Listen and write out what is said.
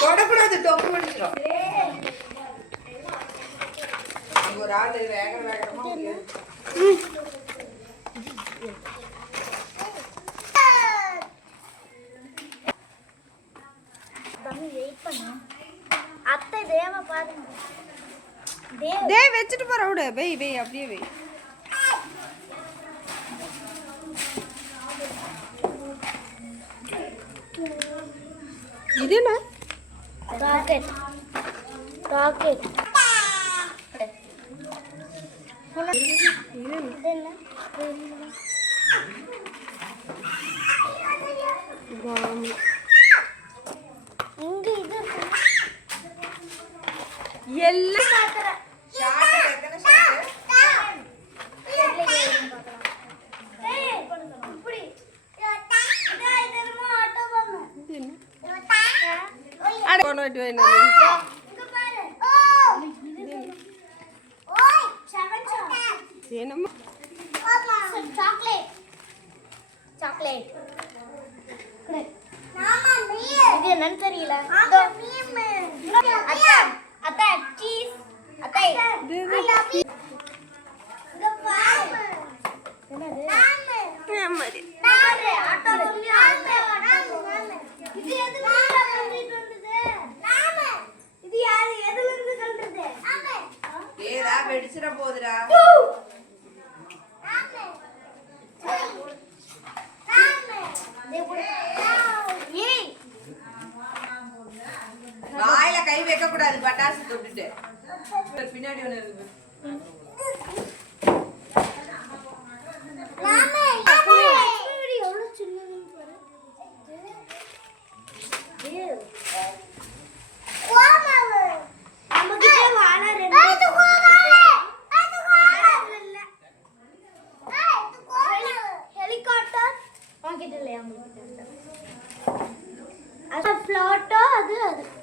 தொடக்கூடாது டொக்கு முடிச்சிடும் ஒரு ஆள் வேகமா அத்தை தேவ பாருங்க டேய் வெச்சிட்டு போற விடு வெய் அப்படியே வெய் இது என்ன ராக்கெட் இங்க இது எல்லாம் சாக்லேட் இது என்னன்னு தெரியல அத்தை சீஸ் அத்தை வெடிச்சிட போகுதுடா வாயில கை வைக்க கூடாது பட்டாசு தொட்டுட்டு பின்னாடி ஒண்ணு இருக்கு ஹெலிகாப்டர் அது